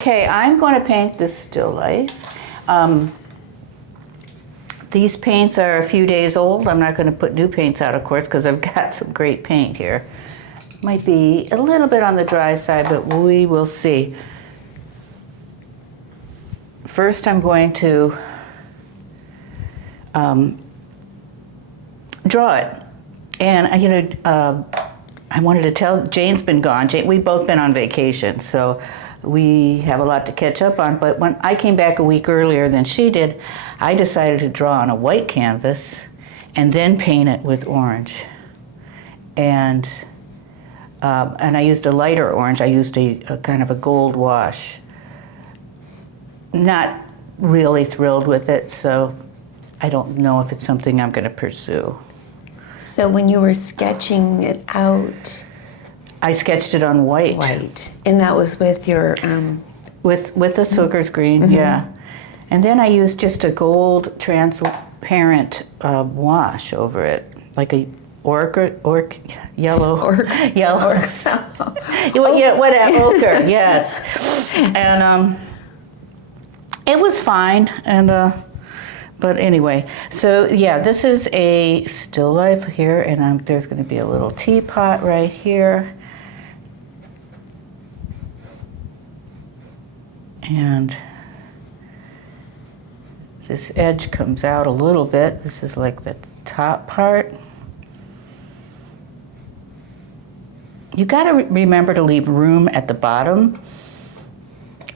Okay, I'm going to paint this still life. These paints are a few days old. I'm not going to put new paints out, of course, because I've got some great paint here. Might be a little bit on the dry side, but we will see. First, I'm going to draw it. And, I wanted to tell, Jane's been gone. We've both been on vacation, so we have a lot to catch up on. But when I came back a week earlier than she did, I decided to draw on a white canvas and then paint it with orange. And I used a lighter orange. I used a kind of a gold wash. Not really thrilled with it, so I don't know if it's something I'm going to pursue. So when you were sketching it out, I sketched it on white. White, and that was with your with the Zucker's green, yeah. And then I used just a gold transparent wash over it, like a yellow. Yeah, whatever, ochre, yes. And it was fine, and but anyway, so yeah, this is a still life here, and there's going to be a little teapot right here. And this edge comes out a little bit. This is like the top part. You got to remember to leave room at the bottom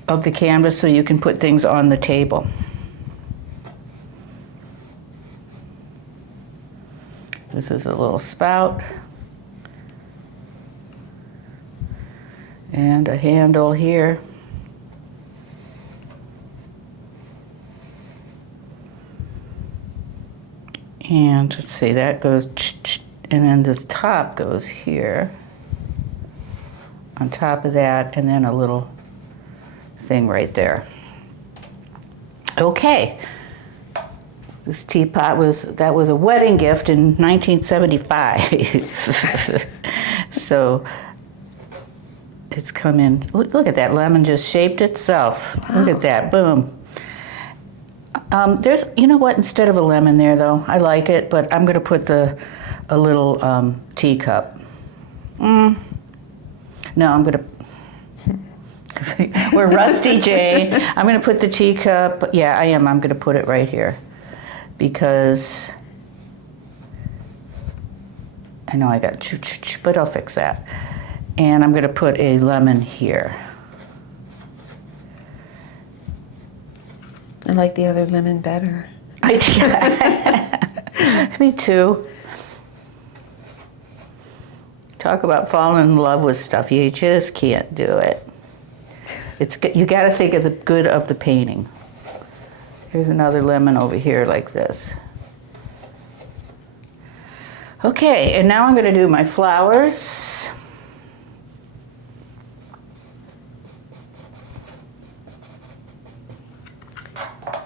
of the canvas so you can put things on the table. This is a little spout and a handle here. And let's see, that goes, and then this top goes here on top of that, and then a little thing right there. Okay. This teapot was a wedding gift in 1975. So it's come in. Look at that, lemon just shaped itself. Wow. Look at that, boom. There's, you know what, instead of a lemon there though, I like it, but I'm gonna put a little teacup. No, I'm gonna, we're rusty, Jane. I'm gonna put the teacup, yeah, I am, I'm gonna put it right here. Because I know I got but I'll fix that. And I'm going to put a lemon here. I like the other lemon better. Me too. Talk about falling in love with stuff. You just can't do it. You got to think of the good of the painting. Here's another lemon over here like this. Okay, and now I'm going to do my flowers.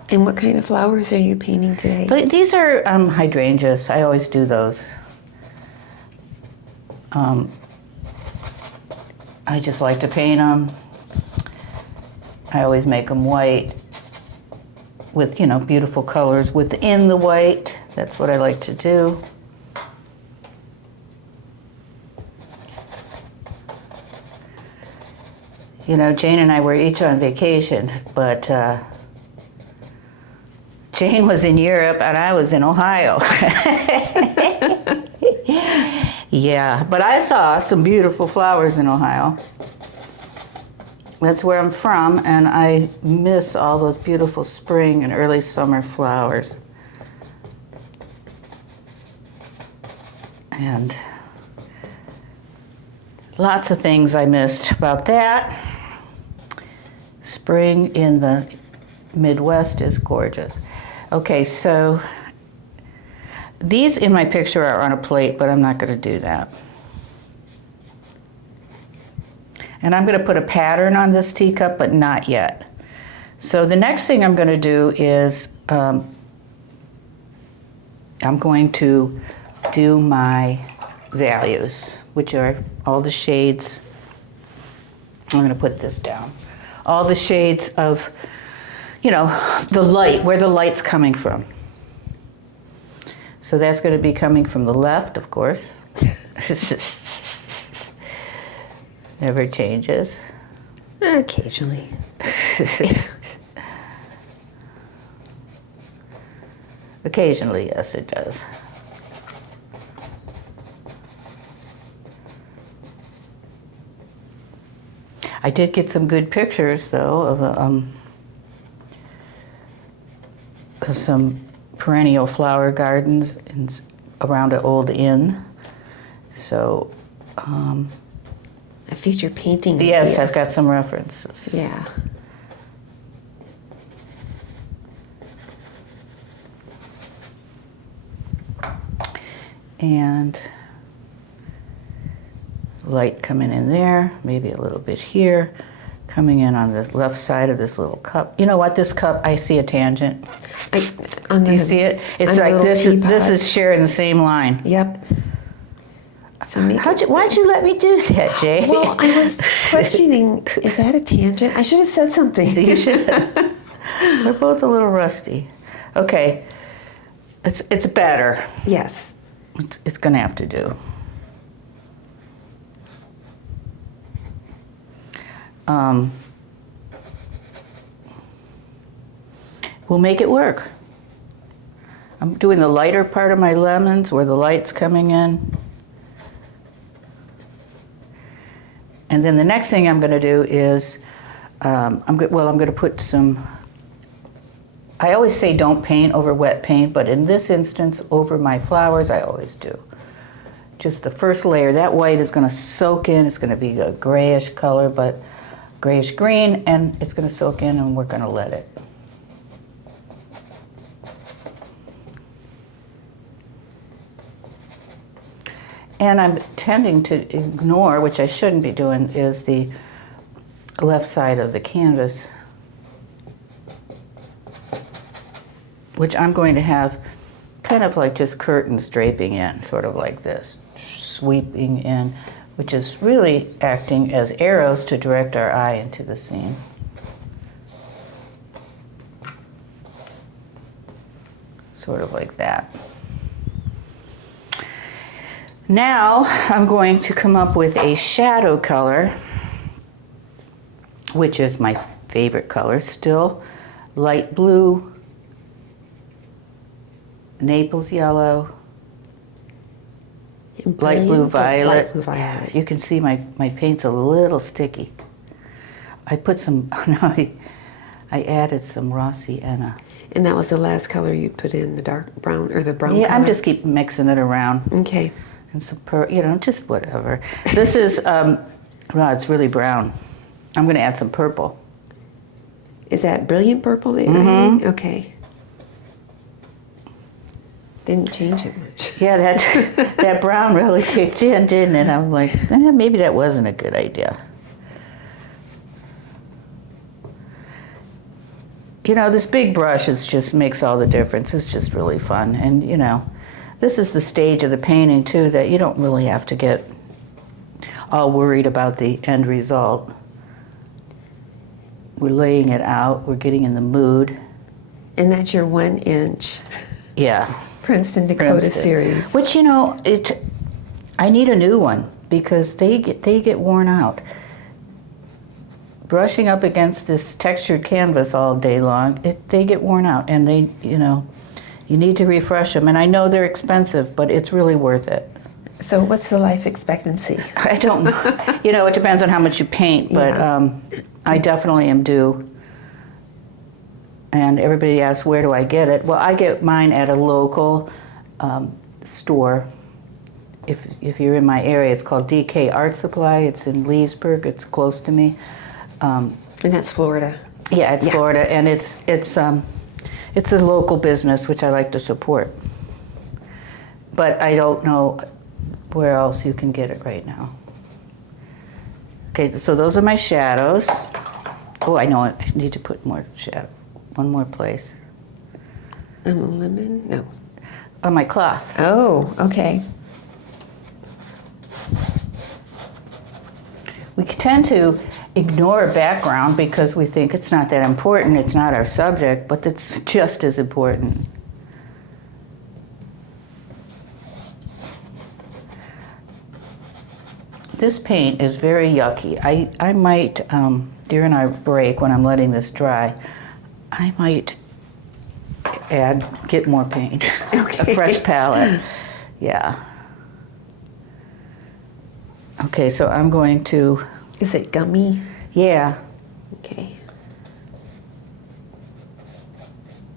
And what kind of flowers are you painting today? These are hydrangeas. I always do those. I just like to paint them. I always make them white with, beautiful colors within the white. That's what I like to do. Jane and I were each on vacation, but Jane was in Europe and I was in Ohio. Yeah, but I saw some beautiful flowers in Ohio. That's where I'm from, and I miss all those beautiful spring and early summer flowers. And lots of things I missed about that. Spring in the Midwest is gorgeous. Okay, so these in my picture are on a plate, but I'm not going to do that. And I'm going to put a pattern on this teacup, but not yet. So the next thing I'm going to do is I'm going to do my values, which are all the shades. I'm going to put this down. all the shades of, the light, where the light's coming from. So that's going to be coming from the left, of course. Never changes. Occasionally. Occasionally, yes, it does. I did get some good pictures, though, of some perennial flower gardens around an old inn. So, A future painting. yes, idea. I've got some references. Yeah. And light coming in there, maybe a little bit here, coming in on the left side of this little cup. You know what? This cup, I see a tangent. Do you see it? It's like this is sharing the same line. Yep. So Why'd you let me do that, Jay? Well, I was questioning, is that a tangent? I should have said something. You should. We're both a little rusty. Okay, it's better. Yes. It's gonna have to do. We'll make it work. I'm doing the lighter part of my lemons where the light's coming in. And then the next thing I'm going to do is, I'm going to put some, I always say don't paint over wet paint, but in this instance, over my flowers, I always do. Just the first layer, that white is going to soak in. It's going to be a grayish color, but grayish green, and it's going to soak in, and we're going to let it. And I'm tending to ignore, which I shouldn't be doing, is the left side of the canvas, which I'm going to have kind of like just curtains draping in, sort of like this, sweeping in, which is really acting as arrows to direct our eye into the scene. Sort of like that. Now I'm going to come up with a shadow color, which is my favorite color still. Light blue, Naples yellow, light blue violet. Light blue violet. You can see my paint's a little sticky. I put some, no, I added some raw sienna. And that was the last color you put in, the dark brown or the brown Yeah, color? I'm just keep mixing it around. Okay. And some, just whatever. This is, it's really brown. I'm going to add some purple. Is that brilliant purple that you're adding? Okay. Didn't change it much. Yeah, that brown really kicked in, didn't it? I'm like, maybe that wasn't a good idea. This big brush just makes all the difference. It's just really fun. And, this is the stage of the painting, too, that you don't really have to get all worried about the end result. We're laying it out. We're getting in the mood. And that's your 1 inch Yeah. Princeton Dakota Series. Which, I need a new one because they get worn out. Brushing up against this textured canvas all day long, they get worn out, and they, you need to refresh them. And I know they're expensive, but it's really worth it. So what's the life expectancy? I don't know. It depends on how much you paint, but I definitely am due. And everybody asks, where do I get it? Well, I get mine at a local store. If you're in my area, it's called DK Art Supply. It's in Leesburg. It's close to me. And that's Florida. Yeah, it's Florida, and it's a local business which I like to support. But I don't know where else you can get it right now. Okay, so those are my shadows. Oh, I know, I need to put more shadow, one more place. On the lemon? No. On my cloth. Oh, okay. We tend to ignore background because we think it's not that important, it's not our subject, but it's just as important. This paint is very yucky. I might, during our break when I'm letting this dry, I might get more paint. Okay. A fresh palette. Yeah. Okay, so I'm going to, Is it gummy? yeah, Okay.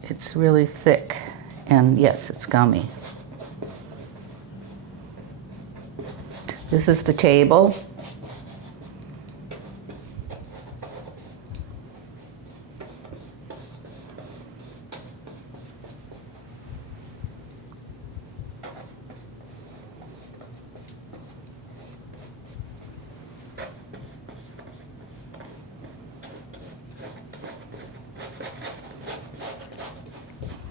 it's really thick. And yes, it's gummy. This is the table.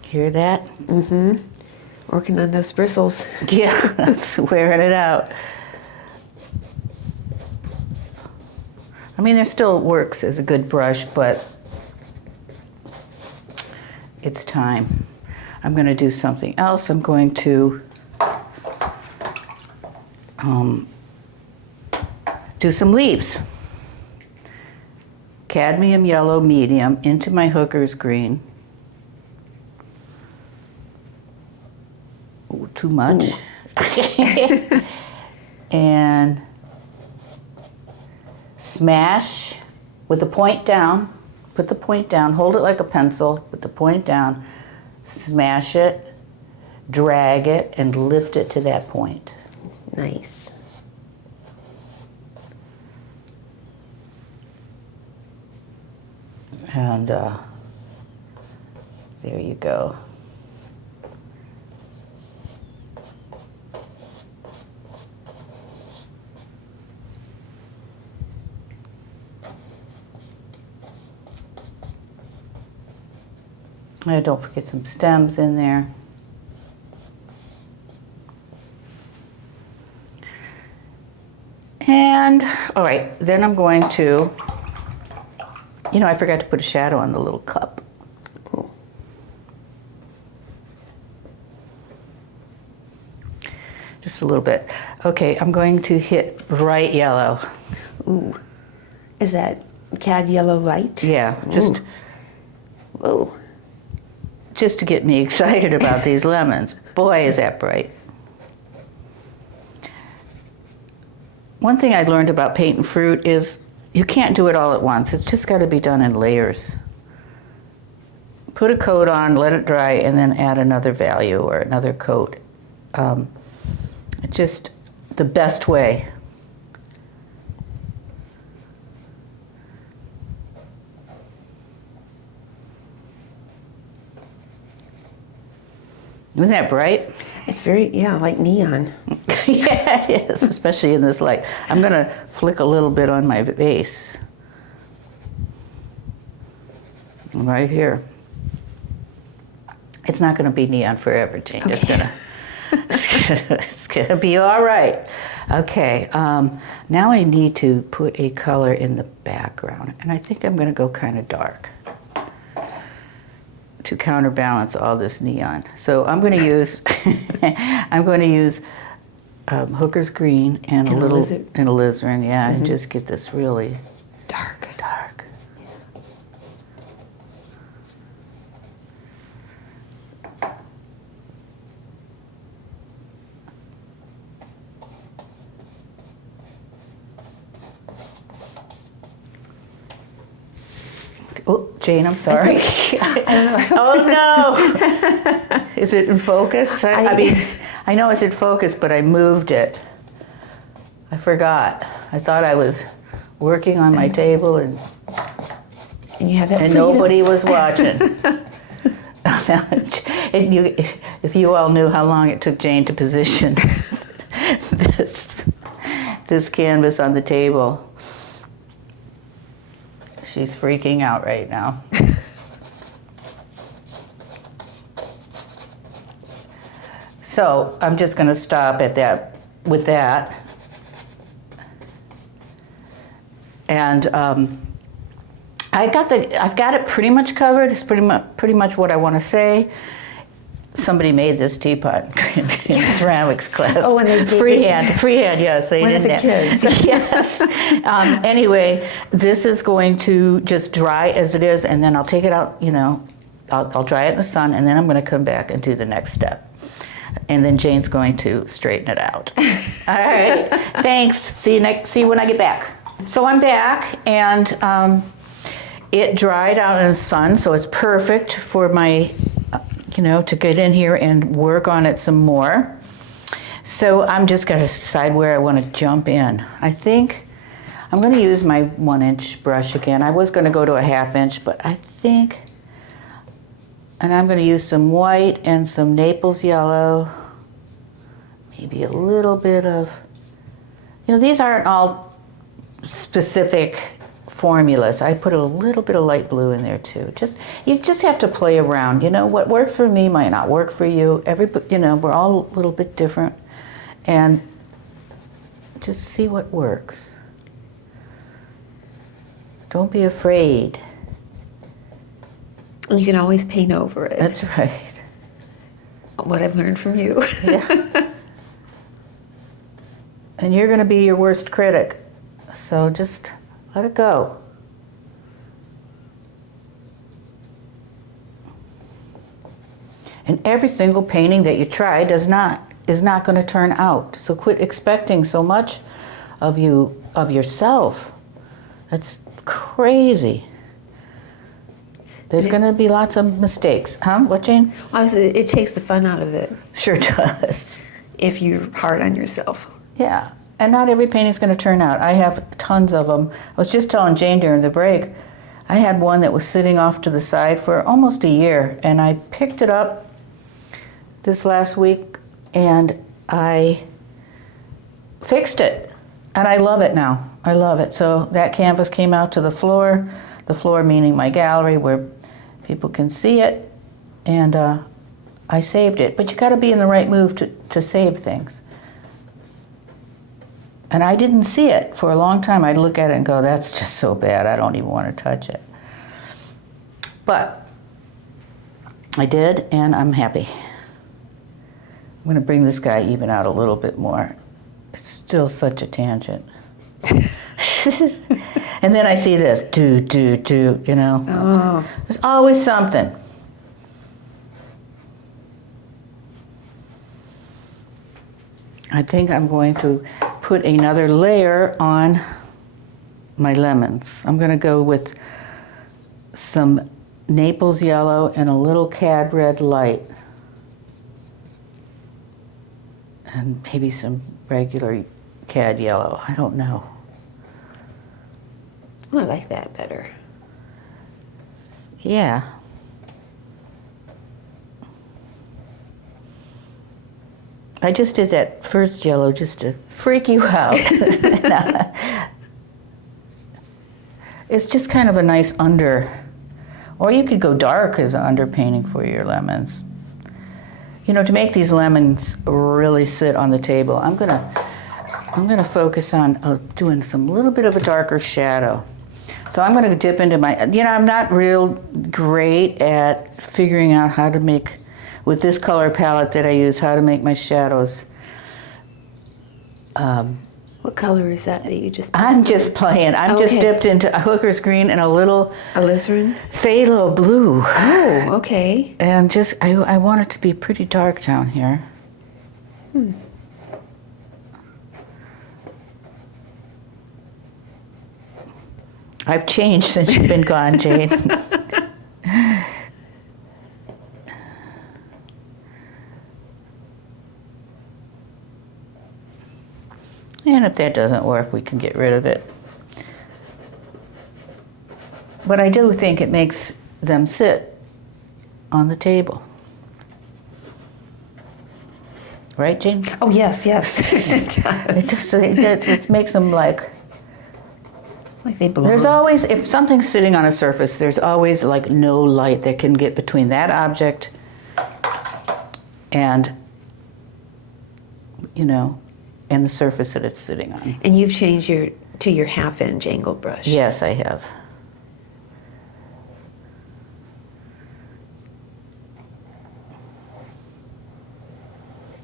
Hear that? Mm-hmm. Working on those bristles. Yeah, that's wearing it out. I mean, there still works as a good brush, but it's time. I'm going to do something else. I'm going to do some leaves. Cadmium yellow medium into my hooker's green. Ooh, too much. And smash with the point down. Put the point down, hold it like a pencil, put the point down, smash it, drag it, and lift it to that point. Nice. And there you go. And don't forget some stems in there. And, all right, then I'm going to, I forgot to put a shadow on the little cup. Cool. Just a little bit. Okay, I'm going to hit bright yellow. Ooh. Is that cad yellow light? Yeah, just Whoa. just to get me excited about these lemons. Boy, is that bright. One thing I learned about painting fruit is you can't do it all at once. It's just got to be done in layers. Put a coat on, let it dry, and then add another value or another coat. Just the best way. Isn't that bright? It's very, yeah, like neon. Yeah, it is, especially in this light. I'm going to flick a little bit on my vase. Right here. It's not going to be neon forever, Jane. Okay. It's gonna be all right. Okay, now I need to put a color in the background, and I think I'm going to go kind of dark to counterbalance all this neon. So I'm going to use Hooker's green and a little alizarin, yeah, and just get this really Dark. dark. Oh, Jane, I'm sorry. Oh no! Is it in focus? I mean, I know it's in focus, but I moved it. I forgot. I thought I was working on my table and And you have that and freedom. nobody was watching. If you all knew how long it took Jane to position this canvas on the table. She's freaking out right now. So I'm just going to stop at that with that. And I've got it pretty much covered. It's pretty much what I want to say. Somebody made this teapot in ceramics class. Oh, and they gave freehand, yes. They one of the did kids. Yes. Anyway, this is going to just dry as it is, and then I'll take it out, I'll dry it in the sun, and then I'm going to come back and do the next step. And then Jane's going to straighten it out. All right, thanks. See you when I get back. So I'm back, and it dried out in the sun, so it's perfect for my to get in here and work on it some more. So I'm just going to decide where I want to jump in. I think I'm going to use my 1-inch brush again. I was going to go to a 1/2 inch, but I think, and I'm going to use some white and some Naples yellow, maybe a little bit of, these aren't all specific formulas. I put a little bit of light blue in there too. You just have to play around. What works for me might not work for you. We're all a little bit different, and just see what works. Don't be afraid. You can always paint over it. That's right. What I've learned from you. Yeah. And you're going to be your worst critic, so just let it go. And every single painting that you try is not going to turn out. So quit expecting so much of yourself. That's crazy. There's going to be lots of mistakes. Huh? What, Jane? It takes the fun out of it. Sure does. If you're hard on yourself. Yeah. And not every painting's going to turn out. I have tons of them. I was just telling Jane during the break, I had one that was sitting off to the side for almost a year, and I picked it up this last week, and I fixed it, and I love it now. I love it. So that canvas came out to the floor meaning my gallery where people can see it, and I saved it. But you got to be in the right mood to save things. And I didn't see it for a long time. I'd look at it and go, that's just so bad, I don't even want to touch it. But I did, and I'm happy. I'm going to bring this guy even out a little bit more. It's still such a tangent. And then I see this, Oh. There's always something. I think I'm going to put another layer on my lemons. I'm going to go with some Naples yellow and a little cad red light. And maybe some regular cad yellow. I don't know. I like that better. Yeah. I just did that first yellow just to freak you out. It's just kind of a nice under, or you could go dark as an underpainting for your lemons. To make these lemons really sit on the table, I'm gonna focus on doing some little bit of a darker shadow. So I'm gonna dip into my, I'm not real great at figuring out how to make, with this color palette that I use, how to make my shadows. What color is that you just... I'm just playing. I'm just dipped into a hooker's green and a little... Alizarin? Phthalo blue. Oh, okay. And just, I want it to be pretty dark down here. I've changed since you've been gone, Jane. And if that doesn't work, we can get rid of it. But I do think it makes them sit on the table. Right, Jane? Oh, yes. It does. It just makes them like they belong. There's always, if something's sitting on a surface, there's always like no light that can get between that object and, and the surface that it's sitting on. And you've changed your to your half-inch angle brush. Yes, I have.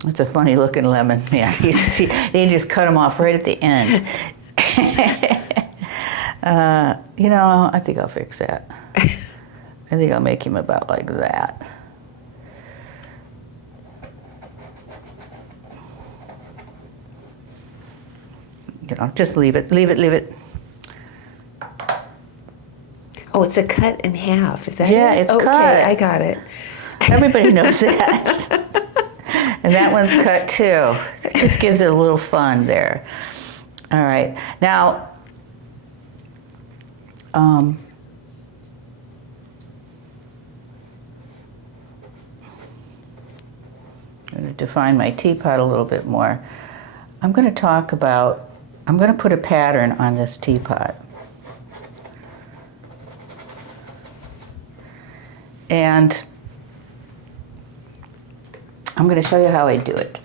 It's a funny looking lemon, man. They just cut them off right at the end. You know, I think I'll fix that. I think I'll make him about like that. You know, just leave it, leave it, leave it. Oh, it's a cut in half. Is that Yeah, it? it's okay, cut. I got it. Everybody knows that. And that one's cut too. It just gives it a little fun there. All right. Now, I'm going to define my teapot a little bit more. I'm going to put a pattern on this teapot. And I'm going to show you how I do it.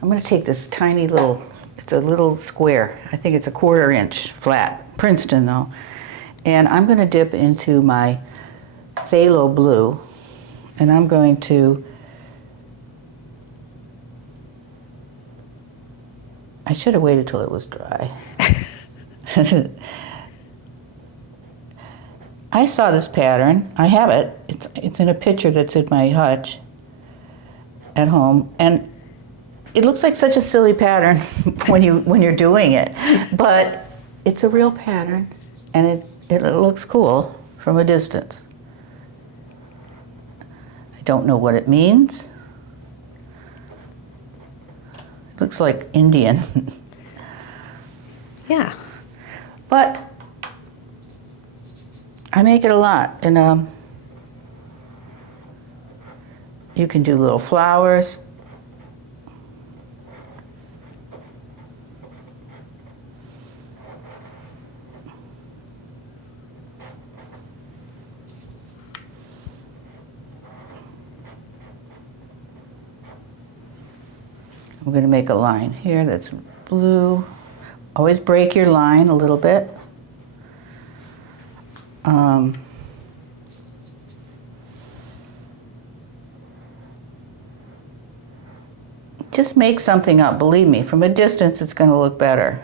I'm going to take this tiny little, it's a little square. I think it's a 1/4 inch flat, Princeton though. And I'm going to dip into my phthalo blue, and I'm going to, I should have waited till it was dry. I saw this pattern. I have it. It's in a picture that's in my hutch at home, and it looks like such a silly pattern when you're doing it, but it's a real pattern, and it looks cool from a distance. I don't know what it means. It looks like Indian. Yeah. But I make it a lot, and you can do little flowers. I'm going to make a line here that's blue. Always break your line a little bit. Just make something up. Believe me, from a distance it's going to look better.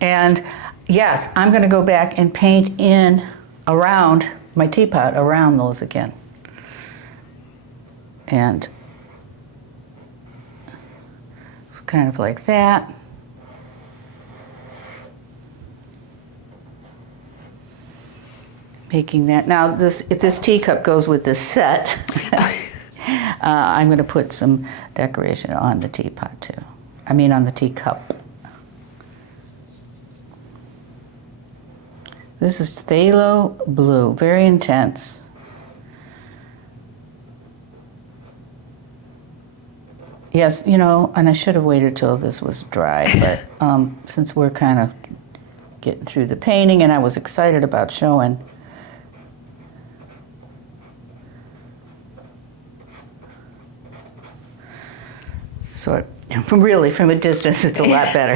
And yes, I'm going to go back and paint in around my teapot, around those again. And kind of like that. Making that. Now, if this teacup goes with this set, I'm going to put some decoration on the teapot too. I mean on the teacup. This is phthalo blue, very intense. Yes, you know, and I should have waited till this was dry, but since we're kind of getting through the painting and I was excited about showing. So really, from a distance, it's a lot better.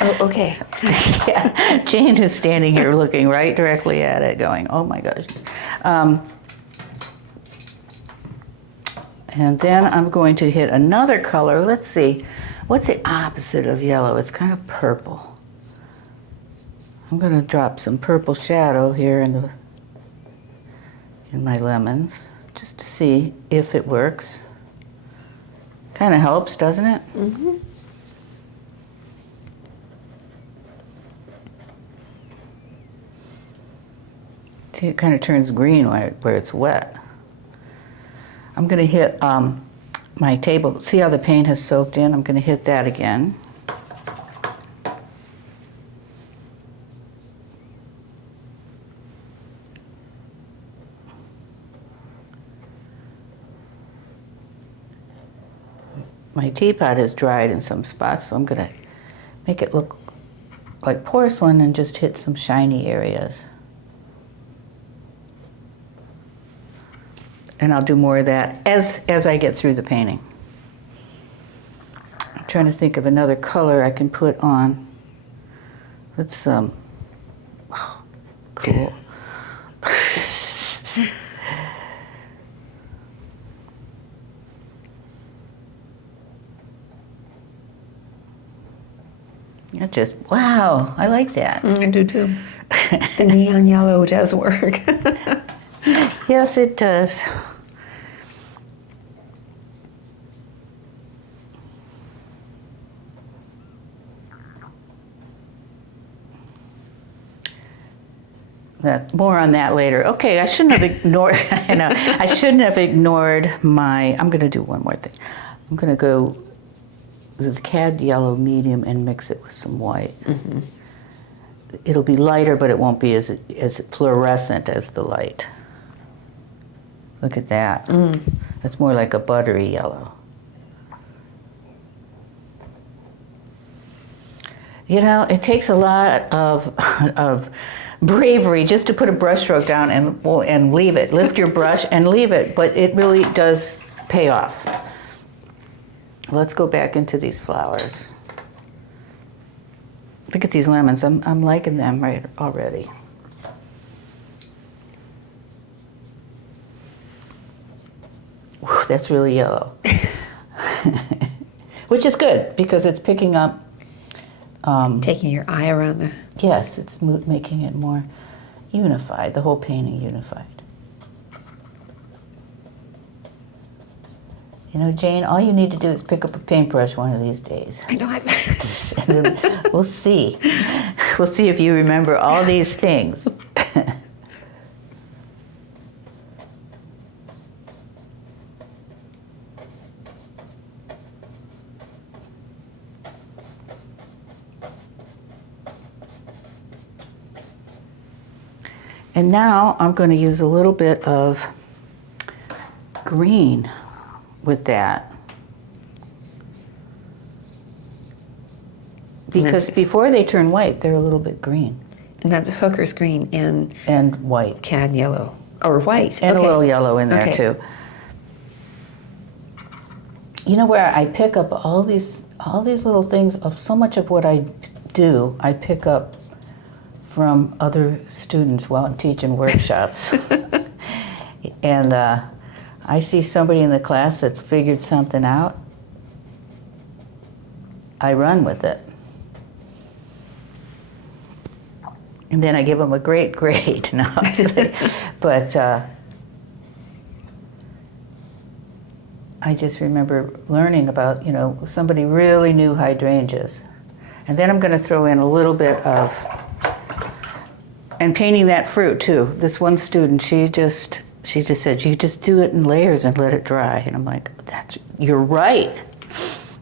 Oh, okay. Yeah. Jane is standing here looking right directly at it going, oh my gosh. And then I'm going to hit another color. Let's see, what's the opposite of yellow? It's kind of purple. I'm going to drop some purple shadow here in my lemons, just to see if it works. Kind of helps, doesn't it? Mm-hmm. See, it kind of turns green where it's wet. I'm going to hit my table. See how the paint has soaked in? I'm going to hit that again. My teapot has dried in some spots, so I'm going to make it look like porcelain and just hit some shiny areas. And I'll do more of that as I get through the painting. trying to think of another color I can put on. Let's oh, cool. It just, wow, I like that. I do too. The neon yellow does work. Yes, it does. More on that later. Okay, I shouldn't have ignored. I know I shouldn't have ignored my. I'm going to do one more thing. I'm going to go with the cad yellow medium and mix it with some white. Mm-hmm. It'll be lighter, but it won't be as fluorescent as the light. Look at that. That's more like a buttery yellow. You know, it takes a lot of bravery just to put a brush stroke down and leave it. Lift your brush and leave it, but it really does pay off. Let's go back into these flowers. Look at these lemons. I'm liking them right already. Whew, that's really yellow. Which is good because it's picking up. Taking your eye around the... Yes, it's making it more unified, the whole painting unified. You know, Jane, all you need to do is pick up a paintbrush one of these days. I know. And then we'll see. We'll see if you remember all these things. And now I'm going to use a little bit of green with that. Because before they turn white, they're a little bit green. And that's hooker's green and white. Cad yellow. Or white. And a little yellow in there too. You know where I pick up all these little things of so much of what I do, I pick up from other students while I'm teaching workshops. And I see somebody in the class that's figured something out, I run with it. And then I give them a great grade. No, but I just remember learning about, you know, somebody really knew hydrangeas. And then I'm going to throw in a little bit of, and painting that fruit too. This one student, she just said, you just do it in layers and let it dry. And I'm like, you're right.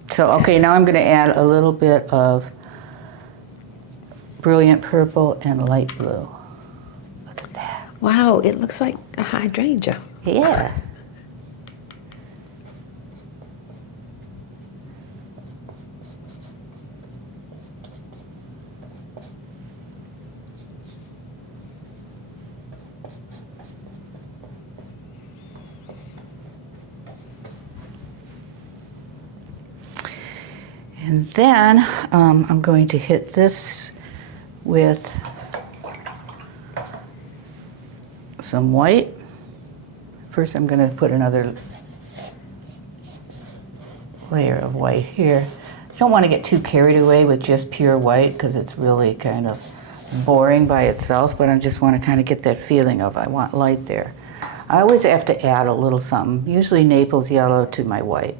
So, okay, now I'm going to add a little bit of brilliant purple and light blue. Look at that. Wow, it looks like a hydrangea. Yeah. And then I'm going to hit this with some white. First I'm going to put another layer of white here. You don't want to get too carried away with just pure white because it's really kind of boring by itself, but I just want to kind of get that feeling of I want light there. I always have to add a little something, usually Naples yellow to my white.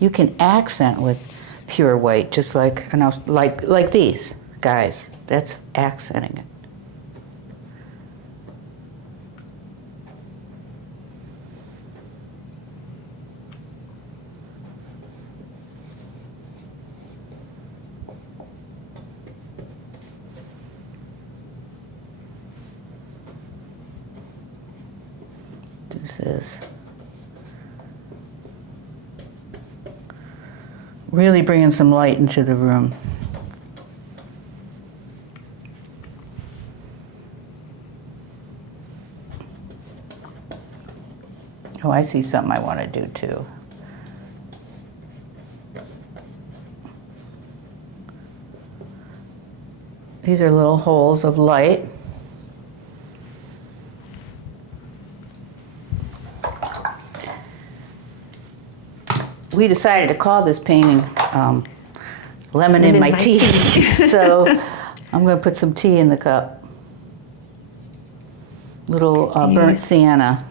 You can accent with pure white, just like these guys. That's accenting it. This is really bringing some light into the room. Oh, I see something I want to do too. These are little holes of light. We decided to call this painting Lemon in My Tea. So I'm going to put some tea in the cup. Little burnt sienna.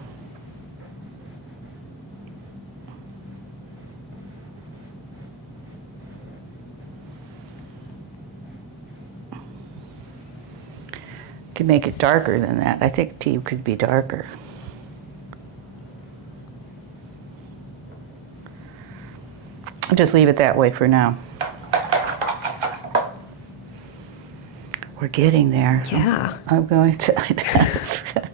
Could make it darker than that. I think tea could be darker. I'll just leave it that way for now. We're getting there. Yeah. I'm going to.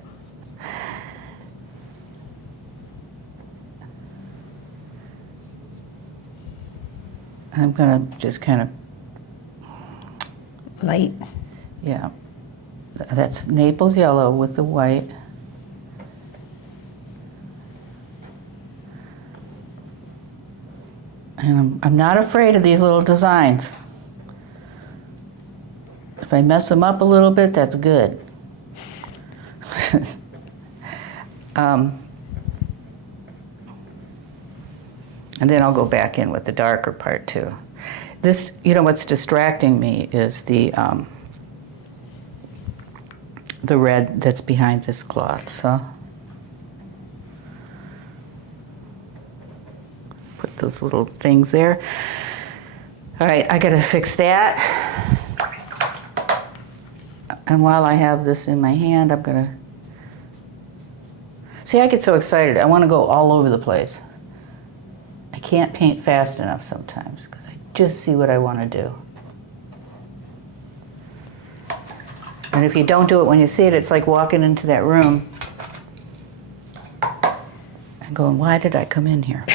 I'm going to just kind of. Light. Yeah. That's Naples yellow with the white. And I'm not afraid of these little designs. If I mess them up a little bit, that's good. And then I'll go back in with the darker part too. This, you know, what's distracting me is the red that's behind this cloth. So put those little things there. All right, I gotta fix that. And while I have this in my hand, I'm gonna, see, I get so excited. I wanna go all over the place. I can't paint fast enough sometimes because I just see what I wanna do. And if you don't do it when you see it, it's like walking into that room and going, why did I come in here?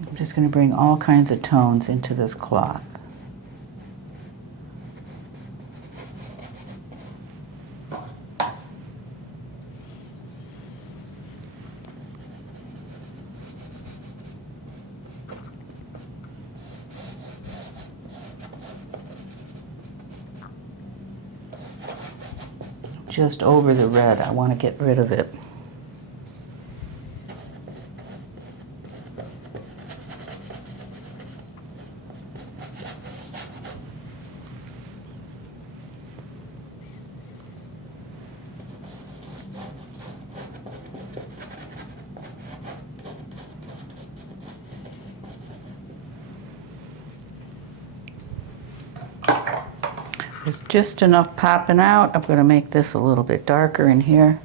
I'm just going to bring all kinds of tones into this cloth. Just over the red, I want to get rid of it. There's just enough popping out. I'm going to make this a little bit darker in here.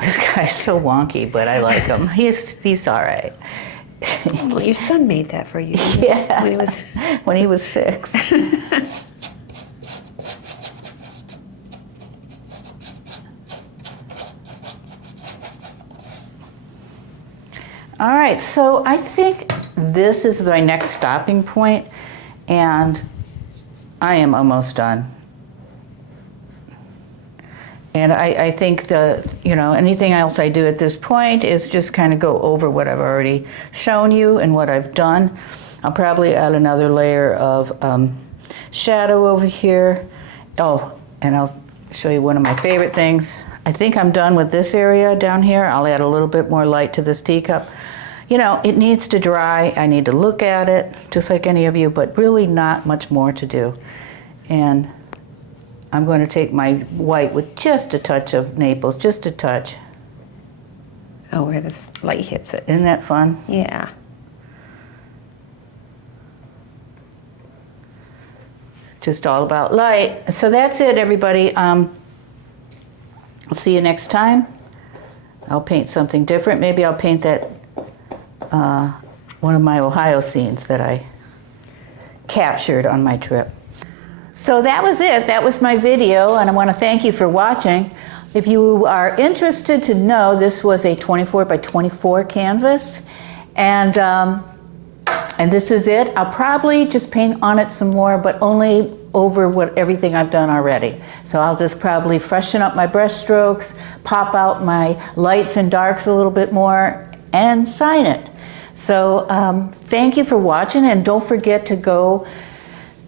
This guy's so wonky, but I like him. He's all right. Your son made that for you. Yeah, When he was 6. All right, so I think this is my next stopping point, and I am almost done. And I think anything else I do at this point is just kind of go over what I've already shown you and what I've done. I'll probably add another layer of shadow over here. Oh, and I'll show you one of my favorite things. I think I'm done with this area down here. I'll add a little bit more light to this teacup. You know, it needs to dry. I need to look at it, just like any of you, but really not much more to do. And I'm going to take my white with just a touch of Naples, just a touch. Oh, where the light hits it. Isn't that fun? Yeah. Just all about light. So that's it, everybody. I'll see you next time. I'll paint something different. Maybe I'll paint that one of my Ohio scenes that I captured on my trip. So that was it. That was my video, and I want to thank you for watching. If you are interested to know, this was a 24 by 24 canvas, and this is it. I'll probably just paint on it some more, but only over everything I've done already. So I'll just probably freshen up my brush strokes, pop out my lights and darks a little bit more, and sign it. So thank you for watching, and don't forget to go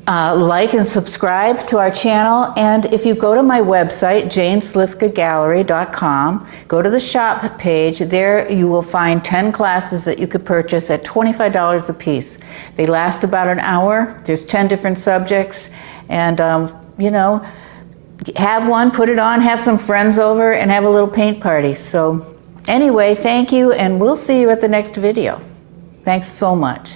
like and subscribe to our channel. And if you go to my website, janeslifkagallery.com, go to the shop page. There you will find 10 classes that you could purchase at $25 a piece. They last about an hour. There's 10 different subjects, and you know, have one, put it on, have some friends over, and have a little paint party. So anyway, thank you, and we'll see you at the next video. Thanks so much.